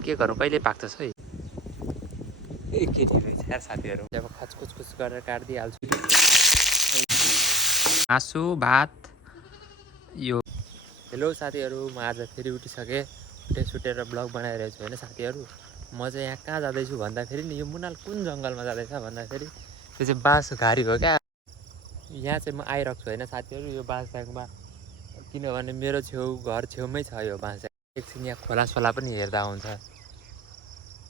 के गरौँ कहिले पाक्छ है ए केटी रहेछ यार साथीहरू जब खचखुच गरेर काटिदिइहाल्छु मासु भात यो हेलो साथीहरू म आज फेरि उठिसकेँ उठेर ब्लग बनाइरहेको छु होइन साथीहरू म चाहिँ यहाँ कहाँ जाँदैछु भन्दाखेरि नि यो मुनाल कुन जङ्गलमा जाँदैछ भन्दाखेरि त्यो चाहिँ बाँस घारी हो क्या यहाँ चाहिँ म आइरहेको छु होइन साथीहरू यो बाँसड्याङमा किनभने मेरो घर छेउमै छ यो बाँसड्याङ एकछिन यहाँ खोलासोला पनि हेर्दा आउँछ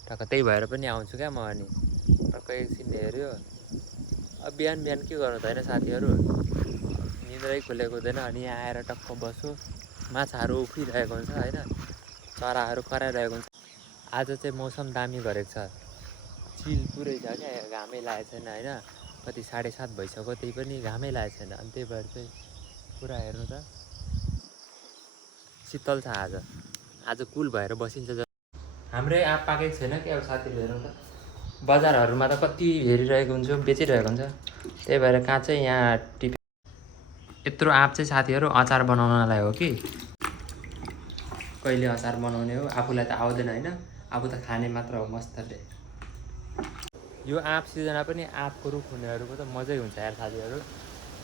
टक्क त्यही भएर पनि आउँछु क्या म अनि टक्क एकछिन हेऱ्यो अब बिहान के गर्नु त होइन साथीहरू निद्रै खुलेको हुँदैन अनि यहाँ आएर टक्क बस्छु माछाहरू उफ्रिरहेको हुन्छ होइन चराहरू कराइरहेको हुन्छ आज चाहिँ मौसम दामी गरेको छ चिल पुरै छ क्या घामै लागेको छैन होइन कति 7:30 भइसक्यो त्यही पनि घामै लागेको छैन अनि त्यही भएर चाहिँ पुरा हेर्नु त शीतल छ आज कुल भएर बसिन्छ हाम्रै आँप पाकेको छैन क्या अब साथीहरू हेर्नु त बजारहरूमा त कति हेरिरहेको हुन्छ बेचिरहेको हुन्छ त्यही भएर काँचै यहाँ टिपी यत्रो आँप चाहिँ साथीहरू अचार बनाउनलाई हो कि कहिले अचार बनाउने हो आफूलाई त आउँदैन होइन आफू त खाने मात्र हो मस्तले यो आँप सिजनमा पनि आँपको रुख हुनेहरूको त मजै हुन्छ यार साथीहरू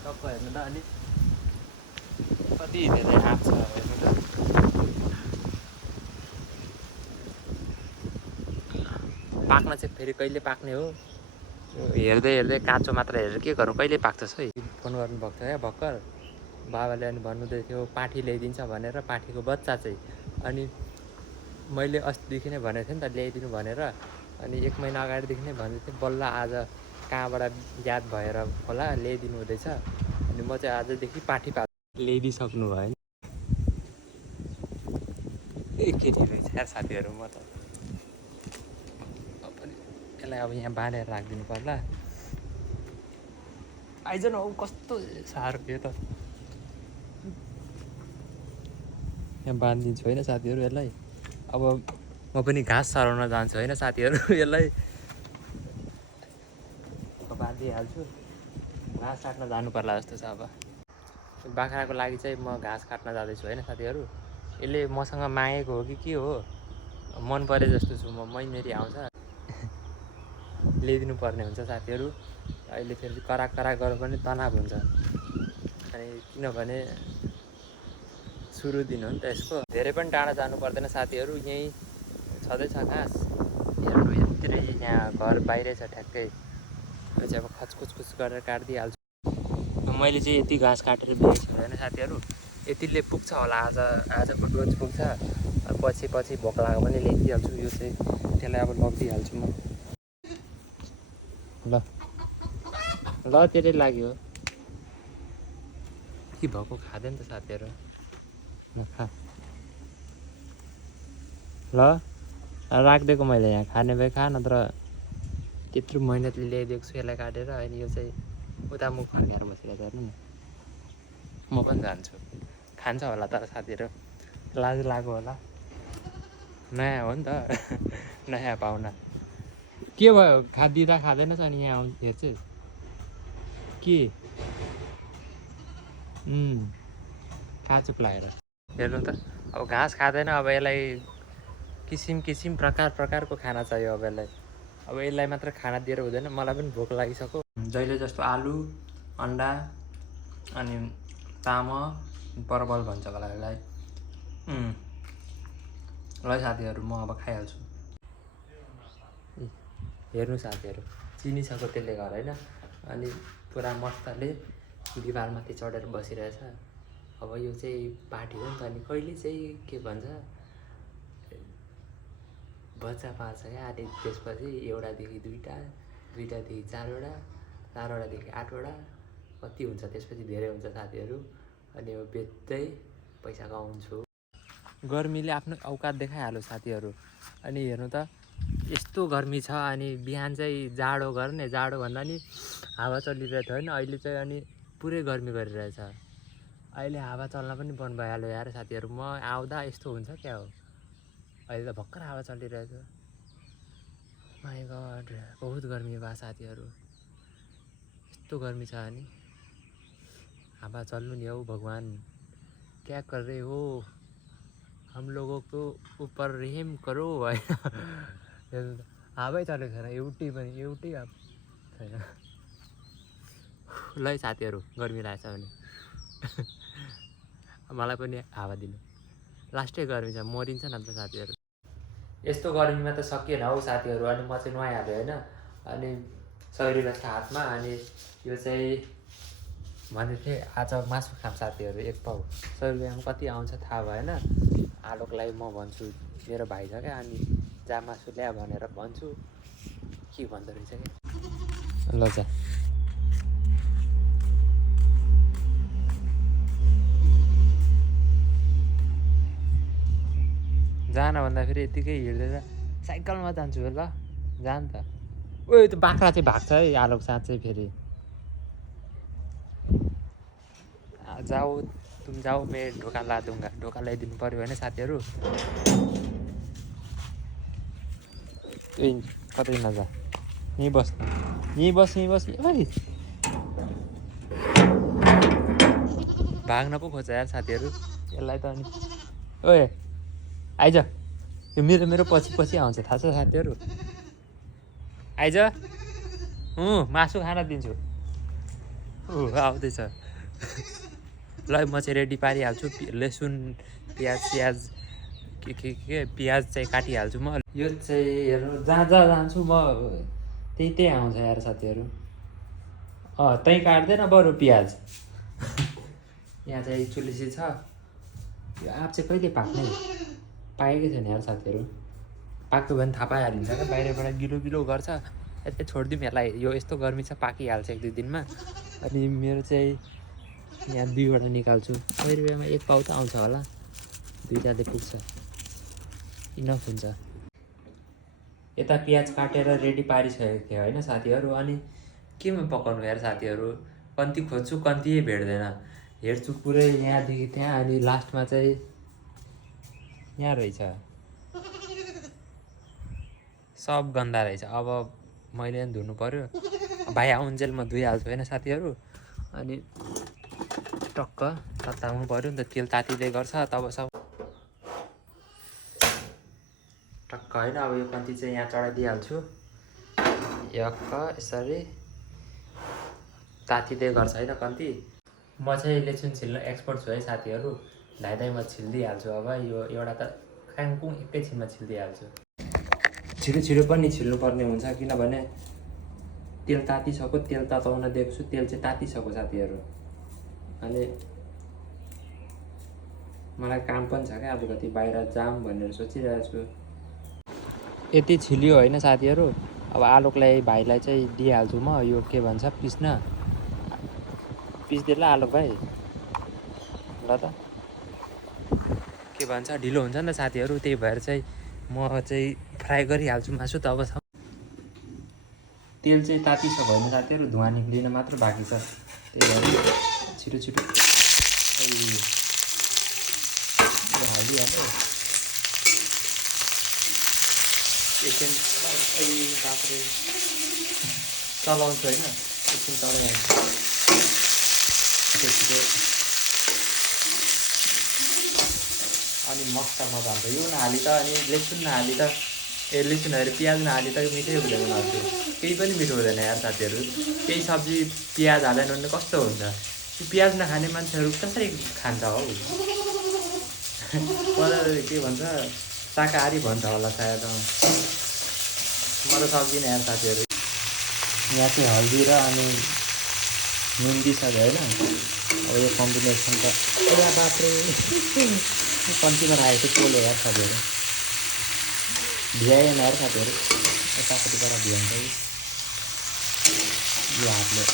टक्क हेर्नु त अनि कति धेरै आँप छ हेर्नु त पाक्न चाहिँ फेरि कहिले पाक्ने हो हेर्दै काँचो मात्र हेरेर के गरौँ कहिले पाक्छ है फोन गर्नुभएको थियो क्या भर्खर बाबाले अनि भन्नुहुँदै थियो पाठी ल्याइदिन्छ भनेर पाठीको बच्चा चाहिँ अनि मैले अस्तिदेखि नै भनेको थिएँ नि त ल्याइदिनु भनेर अनि 1 महिना अगाडिदेखि नै भन्दै थिएँ बल्ल आज कहाँबाट याद भएर होला ल्याइदिनु हुँदैछ अनि म चाहिँ आजदेखि पाठी ल्याइदिइसक्नु भयो ए केटी रहेछ यार साथीहरू म त यसलाई अब यहाँ बाँधेर राखिदिनु पर्ला आइज न हौ कस्तो साह्रो यो त यहाँ बाँधिदिन्छु होइन साथीहरू यसलाई अब म पनि घाँस चराउन जान्छु होइन साथीहरू यसलाई बाँधिहाल्छु घाँस काट्न जानु पर्ला जस्तो छ अब बाख्राको लागि चाहिँ म घाँस काट्न जाँदैछु होइन साथीहरू यसले मसँग मागेको हो कि के हो मन परे जस्तो छु म मैनेरी आउँछ ल्याइदिनु पर्ने हुन्छ साथीहरू अहिले फेरि कराक गरेर पनि तनाव हुन्छ अनि किनभने सुरु दिन हो नि त यसको धेरै पनि टाढा जानु पर्दैन साथीहरू यहीँ छँदैछ घाँस हेर्नु यत्तिरै यहाँ घर बाहिरै छ ठ्याक्कै यो चाहिँ अब खचखुच गरेर काटिदिइहाल्छु मैले चाहिँ यति घाँस काटेर बेचेको छु होइन साथीहरू यतिले पुग्छ होला आजको डोज पुग्छ पछि भोक लाग्यो भने ल्याइदिइहाल्छु यो चाहिँ त्यसलाई अब लगिदिइहाल्छु म ल तेरै लाग्यो के भएको खाँदैन त साथीहरू खा ल राखिदिएको मैले यहाँ खाने भए खा नत्र त्यत्रो मेहनतले ल्याइदिएको छु यसलाई काटेर अनि यो चाहिँ उता मुख फर्काएर बसिरहेको हेर्नु न म पनि जान्छु खान्छ होला तर साथीहरू लाज लाग्यो होला नयाँ हो नि त नयाँ पाहुना के भयो दिँदा खाँदैनस् अनि यहाँ आउँछ हेर्छु के काचुप लागेर हेर्नु त अब घाँस खाँदैन अब यसलाई किसिम प्रकारको खाना चाहियो अब यसलाई मात्र खाना दिएर हुँदैन मलाई पनि भोक लागिसक्यो जहिले जस्तो आलु अन्डा अनि तामा परवल भन्छ होला यसलाई ल साथीहरू म अब खाइहाल्छु हेर्नु साथीहरू चिनिसक्यो त्यसले गर्दा होइन अनि पुरा मस्तले दिवालमाथि चढेर बसिरहेछ अब यो चाहिँ पार्टी हो नि त अनि कहिले चाहिँ के भन्छ बच्चा पाल्छ क्या अनि त्यसपछि एउटादेखि 2टा 2टादेखि 4वटा 4वटादेखि 8वटा कति हुन्छ त्यसपछि धेरै हुन्छ साथीहरू अनि अब बेच्दै पैसा कमाउँछु गर्मीले आफ्नो औकात देखाइहाल्यो साथीहरू अनि हेर्नु त यस्तो गर्मी छ अनि बिहान चाहिँ जाडो गर्ने जाडो भन्दा नि हावा चलिरहेको थियो होइन अहिले चाहिँ अनि पुरै गर्मी गरिरहेछ अहिले हावा चल्न पनि बन्द भइहाल्यो यार साथीहरू म आउँदा यस्तो हुन्छ क्या हो अहिले त भर्खर हावा चलिरहेछ माइ गड बहुत गर्मी भयो साथीहरू यस्तो गर्मी छ अनि हावा चल्नु नि हौ भगवान् क्या कर रहे हो हम लोगों को ऊपर रहम करो होइन हावै चलेको छैन एउटै पनि एउटै हावा छैन। ल है साथीहरू गर्मी लागेछ भने मलाई पनि हावा दिनु। लास्टै गर्मी छ मरिन्छ नि त साथीहरू। यस्तो गर्मीमा त सकिएन हौ साथीहरू। अनि म चाहिँ नुहाइहालेँ होइन। अनि शरीर हातमा अनि यो चाहिँ भनेको थिएँ आज मासु खाम साथीहरू 1 पाउ। 100 रुपियाँमा कति आउँछ थाहा भएन। आलोकलाई म भन्छु मेरो भाइ छ क्या अनि जा मासु ल्या भनेर भन्छु के भन्दो रहेछ क्या। ल जा जान भन्दाखेरि यत्तिकै हिँड्दैन साइकलमा जान्छु ल जान त। ओ त्यो बाख्रा चाहिँ भाग्छ है आलोक साँच्चै फेरि। जाऊ तुम जाऊ मैं ढोका ला दूंगा। ढोका ल्याइदिनु पऱ्यो होइन साथीहरू। कतै नजा यहीँ बस् यहीँ बस् यहीँ बस्। भाग्न पो खोज्छ यार साथीहरू यसलाई त। अनि ओए आइज यो मेरो पछि पछि आउँछ थाहा छ साथीहरू। आइज मासु खान दिन्छु। आउँदैछ ल म चाहिँ रेडी पारिहाल्छु। लसुन प्याज के प्याज चाहिँ काटिहाल्छु म। यो चाहिँ हेर्नु जहाँ जान्छु म त्यही आउँछ यार साथीहरू। त्यहीँ काट्दैन बरु प्याज। यहाँ चाहिँ चुलिसी छ। यो आँप चाहिँ कहिले पाक्ने पाएकै छैन यार साथीहरू। पाक्यो भने थाहा पाइहालिन्छ क्या बाहिरबाट गिलो गिलो गर्छ। यतै छोडिदिउँ यसलाई। यो यस्तो गर्मी छ पाकिहाल्छ 1-2 दिनमा। अनि मेरो चाहिँ यहाँ 2वटा निकाल्छु। 100 रुपियाँमा 1 पाउ त आउँछ होला। 2टाले पुग्छ इनफ हुन्छ। यता प्याज काटेर रेडी पारिसकेको थिएँ होइन साथीहरू। अनि केमा पकाउनु यार साथीहरू। कन्ती खोज्छु कन्ती भेट्दैन। हेर्छु पुरै यहाँदेखि त्यहाँ अनि लास्टमा चाहिँ यहाँ रहेछ। सब गन्दा रहेछ। अब मैले पनि धुनु पऱ्यो। भाइ आउन्जेल म धुइहाल्छु होइन साथीहरू। अनि टक्क तताउनु पऱ्यो नि त तेल तातिँदै गर्छ तब सब टक्क होइन। अब यो कन्ती चाहिँ यहाँ चढाइदिइहाल्छु यक्क यसरी तातिँदै गर्छ होइन कन्ती। म चाहिँ लेसुन छिल्न एक्सपर्ट छु है साथीहरू। धाइँ म छिल्दिहाल्छु। अब यो एउटा त खाङकुङ एकैछिनमा छिल्दिहाल्छु। छिटो पनि छिल्नुपर्ने हुन्छ किनभने तेल तातिसक्यो। तेल तताउन दिएको छु तेल चाहिँ तातिसक्यो साथीहरू। अनि मलाई काम पनि छ क्या अलिकति बाहिर जाम भनेर सोचिरहेको छु। यति छिल्यो होइन साथीहरू। अब आलोकलाई भाइलाई चाहिँ दिइहाल्छु म यो के भन्छ पिस्न। पिस्दिए ल आलोक भाइ ल त के भन्छ ढिलो हुन्छ नि त साथीहरू। त्यही भएर चाहिँ म चाहिँ फ्राई गरिहाल्छु मासु तबसम्म। तेल चाहिँ तातिसक्यो होइन साथीहरू। धुवा निक्लिन मात्र बाँकी छ। त्यही भएर छिटो हालिहाल्यो। एकछिन बाफ्रे चलाउँछु होइन। एकछिन चलाइहाल्छु छिटो। अनि मस्त मजा आउँछ यो नहाली त। अनि लेसुन नहाली त लेसुनहरू प्याज नहाली त मिठै हुँदैन हजुर। केही पनि मिठो हुँदैन यार साथीहरू। केही सब्जी प्याज हालेन भने कस्तो हुन्छ। प्याज नखाने मान्छेहरू कसरी खान्छ हौ। के भन्छ शाकाहारी भन्छ होला सायद। म त सक्दिनँ यार साथीहरू। यहाँ चाहिँ हल्दी र अनि नुन दिइसक्यो होइन। अब यो कम्बिनेसन त बाफ्रे कम्तीमा राखेको चाहिँ पोलो यार साथीहरू। भ्याएन यार साथीहरू। यतापट्टिबाट भ्याउँछ यो हातले।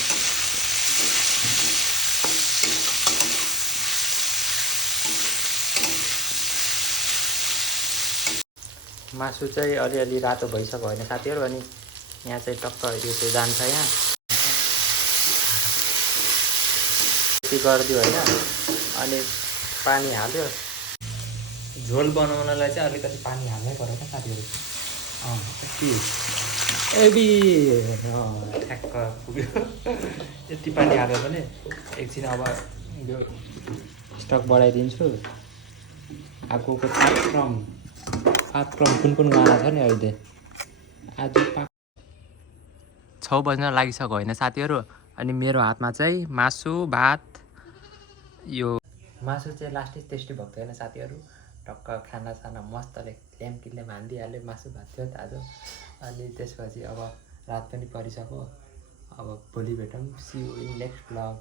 मासु चाहिँ अलिअलि रातो भइसक्यो होइन साथीहरू। अनि यहाँ चाहिँ टक्क यो चाहिँ जान्छ यहाँ यति गरिदियो होइन। अनि पानी हाल्यो। झोल बनाउनलाई चाहिँ अलिकति पानी हाल्नै पर्यो क्या साथीहरू। ठ्याक्क पुग्यो। यति पानी हाल्यो भने एकछिन अब यो स्टक बढाइदिन्छु आगोको तापक्रम कुन गाना छ नि अहिले आज 6 बज्न लागिसक्यो होइन साथीहरू। अनि मेरो हातमा चाहिँ मासु भात, यो मासु चाहिँ लास्टै टेस्टी भएको थियो होइन साथीहरू। टक्क खानासाना मस्तले ल्याम्किल्ले हानिदिइहाल्यो, मासु भात थियो ताजो। अनि त्यसपछि अब रात पनि परिसक्यो। अब भोलि भेटौँ, see you in next blog.